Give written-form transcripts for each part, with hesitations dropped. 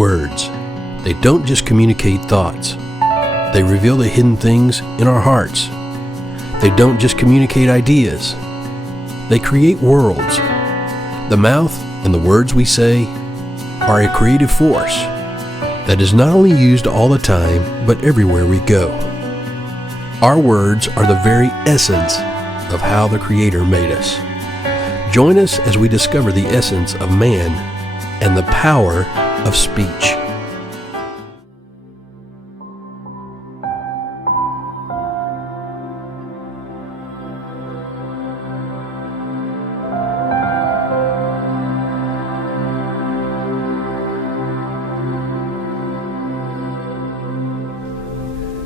words. They don't just communicate thoughts. They reveal the hidden things in our hearts. They don't just communicate ideas. They create worlds. The mouth and the words we say are a creative force that is not only used all the time, but everywhere we go. Our words are the very essence of how the Creator made us. Join us as we discover the essence of man and the power of speech.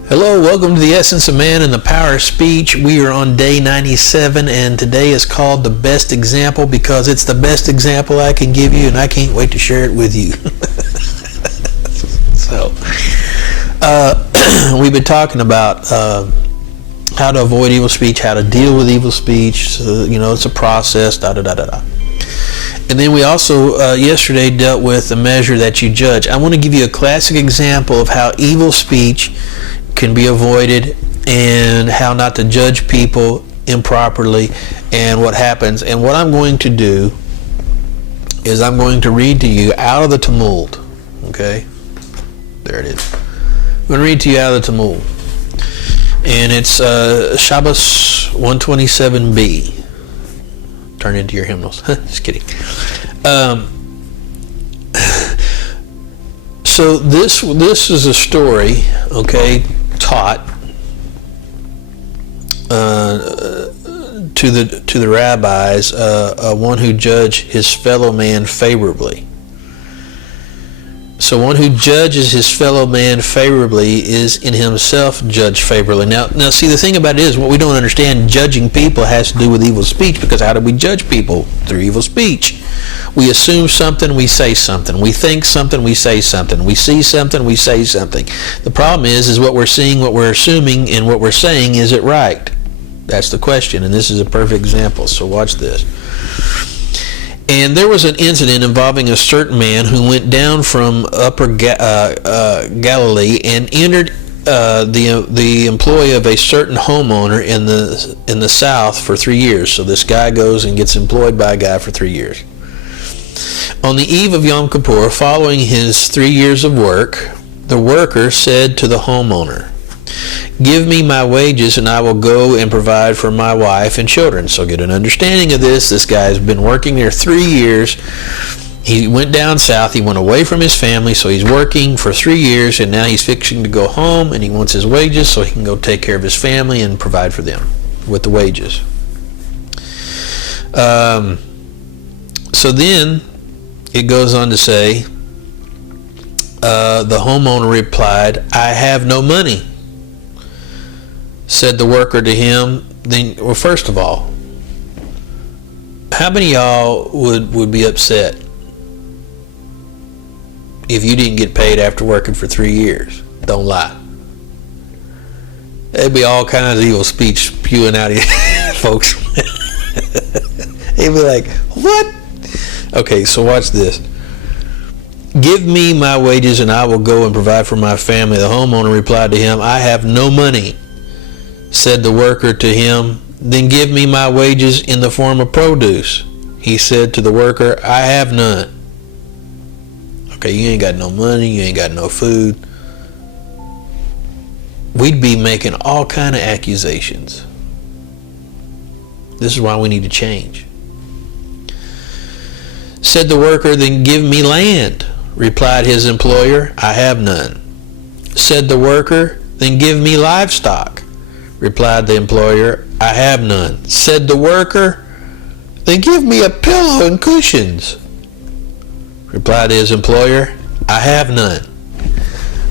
Hello, welcome to the Essence of Man and the Power of Speech. We are on day 97, and today is called the best example because it's the best example I can give you, and I can't wait to share it with you. So, we've been talking about how to avoid evil speech, how to deal with evil speech. So, it's a process, And then we also, yesterday, dealt with the measure that you judge. I want to give you a classic example of how evil speech can be avoided and how not to judge people improperly and what happens. And what I'm going to do is I'm going to read to you out of the Talmud. Okay? There it is. I'm going to read to you out of the Talmud. And it's Shabbos 127b. Turn into your hymnals. Just kidding. So this is a story, okay, taught to the rabbis, one who judged his fellow man favorably. So one who judges his fellow man favorably is in himself judged favorably. Now, see, the thing about it is, what we don't understand, judging people has to do with evil speech, because how do we judge people? Through evil speech. We assume something, we say something. We think something, we say something. We see something, we say something. The problem is what we're seeing, what we're assuming, and what we're saying, is it right? That's the question, and this is a perfect example, so watch this. And there was an incident involving a certain man who went down from upper Galilee and entered the employ of a certain homeowner in the south for 3 years. So this guy goes and gets employed by a guy for 3 years. On the eve of Yom Kippur, following his 3 years of work, the worker said to the homeowner, "Give me my wages and I will go and provide for my wife and children." So get an understanding of this. This guy's been working there 3 years. He went down south. He went away from his family, so he's working for 3 years, and now he's fixing to go home, and he wants his wages so he can go take care of his family and provide for them with the wages. So then it goes on to say, the homeowner replied, "I have no money." Said the worker to him, "Then, well, first of all, how many of y'all would be upset if you didn't get paid after working for 3 years? Don't lie. There'd be all kinds of evil speech spewing out of you folks. They'd be like, what? Okay, so watch this. "Give me my wages and I will go and provide for my family." The homeowner replied to him, "I have no money." Said the worker to him, "Then give me my wages in the form of produce." He said to the worker, "I have none." Okay, you ain't got no money, you ain't got no food. We'd be making all kind of accusations. This is why we need to change. Said the worker, "Then give me land." Replied his employer, "I have none." Said the worker, "Then give me livestock." Replied the employer, "I have none." Said the worker, "Then give me a pillow and cushions." Replied his employer, "I have none."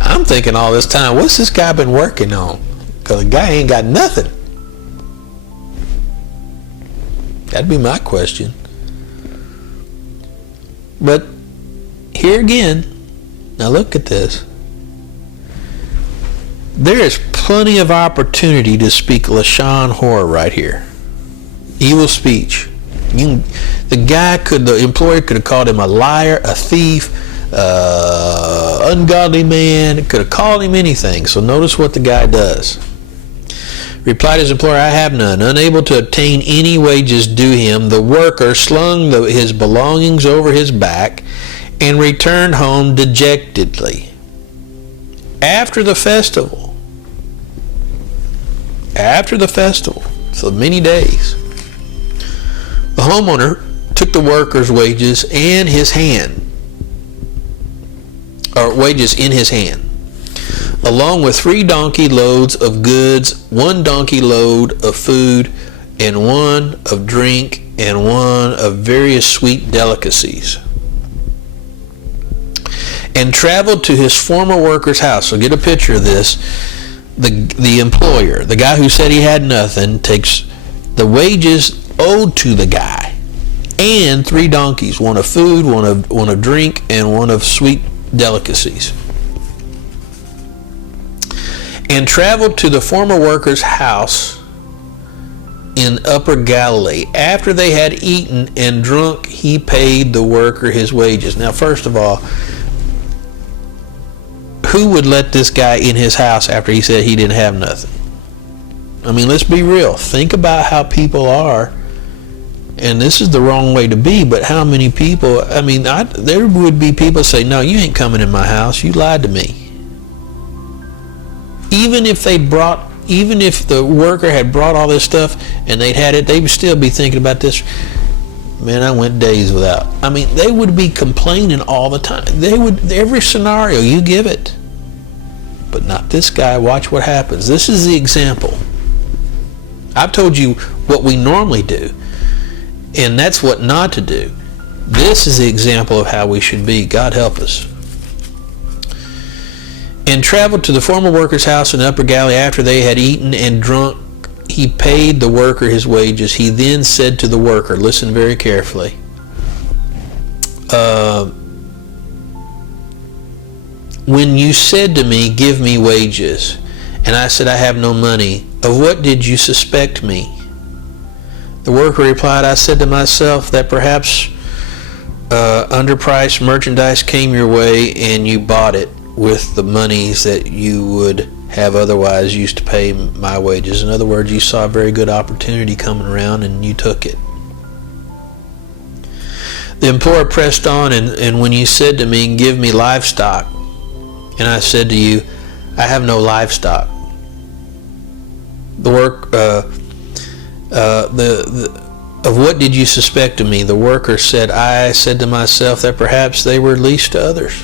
I'm thinking all this time, what's this guy been working on? Because the guy ain't got nothing. That'd be my question. But here again, now look at this. There is plenty of opportunity to speak Lashon Hora right here. Evil speech. The employer could have called him a liar, a thief, ungodly man. Could have called him anything. So notice what the guy does. Replied his employer, I have none. Unable to obtain any wages due him, the worker slung his belongings over his back and returned home dejectedly. After the festival, so many days, the homeowner took the worker's wages in his hand, along with 3 donkey loads of goods, 1 donkey load of food, and 1 of drink, and 1 of various sweet delicacies, and traveled to his former worker's house. So get a picture of this. The employer, the guy who said he had nothing, takes the wages owed to the guy and 3 donkeys, 1 of food, 1 of drink, and 1 of sweet delicacies, and traveled to the former worker's house in Upper Galilee. After they had eaten and drunk, he paid the worker his wages. Now, first of all, who would let this guy in his house after he said he didn't have nothing? I mean, let's be real. Think about how people are. And this is the wrong way to be, but how many people, I mean, there would be people say, no, you ain't coming in my house. You lied to me. Even if the worker had brought all this stuff and they'd had it, they would still be thinking about this. Man, I went days without. I mean, they would be complaining all the time. They would, every scenario, you give it. But not this guy. Watch what happens. This is the example. I've told you what we normally do, and that's what not to do. This is the example of how we should be. God help us. And traveled to the former worker's house in Upper Galilee. After they had eaten and drunk, he paid the worker his wages. He then said to the worker, listen very carefully, when you said to me, give me wages, and I said, I have no money, of what did you suspect me? The worker replied, I said to myself that perhaps underpriced merchandise came your way and you bought it with the monies that you would have otherwise used to pay my wages. In other words, you saw a very good opportunity coming around and you took it. The employer pressed on, and when you said to me, give me livestock, and I said to you, I have no livestock. Of what did you suspect of me? The worker said, I said to myself that perhaps they were leased to others.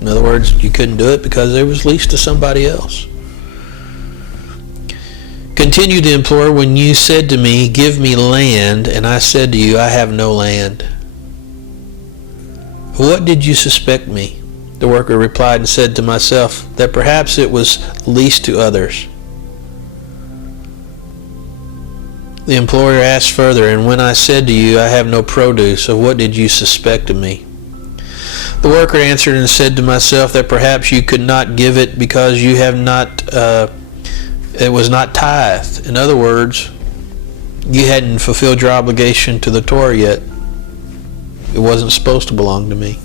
In other words, you couldn't do it because they was leased to somebody else. Continued the employer, when you said to me, give me land, and I said to you, I have no land. What did you suspect me? The worker replied and said to myself that perhaps it was leased to others. The employer asked further, and when I said to you, I have no produce, of what did you suspect of me? The worker answered and said to myself that perhaps you could not give it because you have not, it was not tithed. In other words, you hadn't fulfilled your obligation to the Torah yet. It wasn't supposed to belong to me.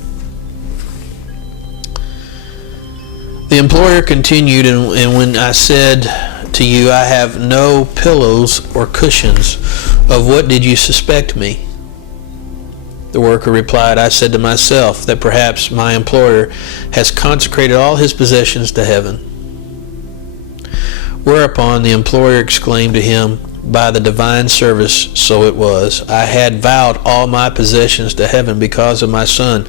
The employer continued, and when I said to you, I have no pillows or cushions, of what did you suspect me? The worker replied, I said to myself that perhaps my employer has consecrated all his possessions to heaven. Whereupon the employer exclaimed to him, by the divine service, so it was. I had vowed all my possessions to heaven because of my son,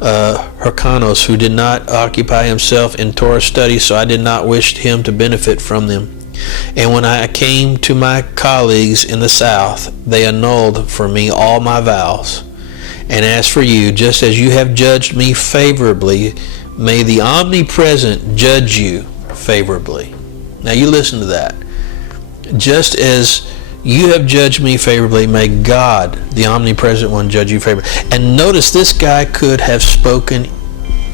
Hyrcanus, who did not occupy himself in Torah studies, so I did not wish him to benefit from them. And when I came to my colleagues in the south, they annulled for me all my vows. And as for you, just as you have judged me favorably, may the Omnipresent judge you favorably. Now you listen to that. Just as you have judged me favorably, may God, the Omnipresent One, judge you favorably. And notice, this guy could have spoken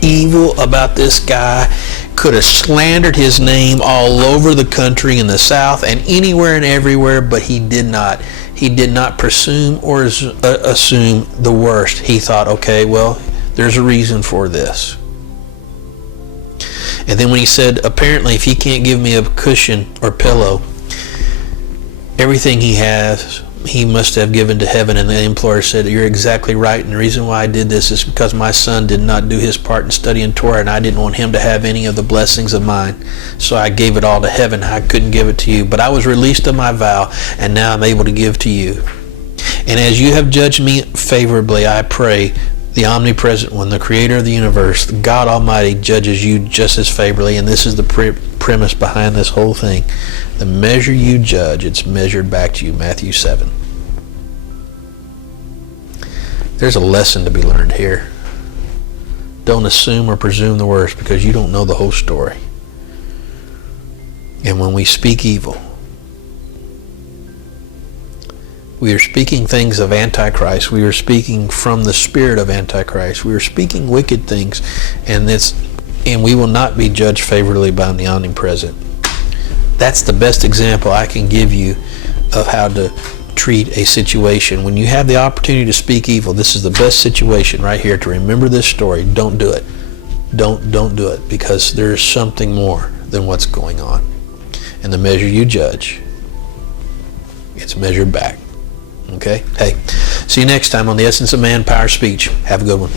evil about this guy, could have slandered his name all over the country in the South and anywhere and everywhere, but he did not. he did not presume or assume the worst. He thought, okay, well, there's a reason for this. And then when he said, apparently, if he can't give me a cushion or pillow, everything he has, he must have given to heaven. And the employer said, you're exactly right. And the reason why I did this is because my son did not do his part in studying Torah, and I didn't want him to have any of the blessings of mine. So I gave it all to heaven. I couldn't give it to you. But I was released of my vow, and now I'm able to give to you. And as you have judged me favorably, I pray the omnipresent one, the creator of the universe, God Almighty, judges you just as favorably. And this is the premise behind this whole thing. The measure you judge, it's measured back to you. Matthew 7. There's a lesson to be learned here. Don't assume or presume the worst, because you don't know the whole story. And when we speak evil, we are speaking things of Antichrist. We are speaking from the spirit of Antichrist. We are speaking wicked things, and we will not be judged favorably by the omnipresent. That's the best example I can give you of how to treat a situation. When you have the opportunity to speak evil, this is the best situation right here to remember this story. Don't do it. Don't do it, because there's something more than what's going on. And the measure you judge, it's measured back. Okay? Hey, see you next time on The Essence of Man, Power Speech. Have a good one.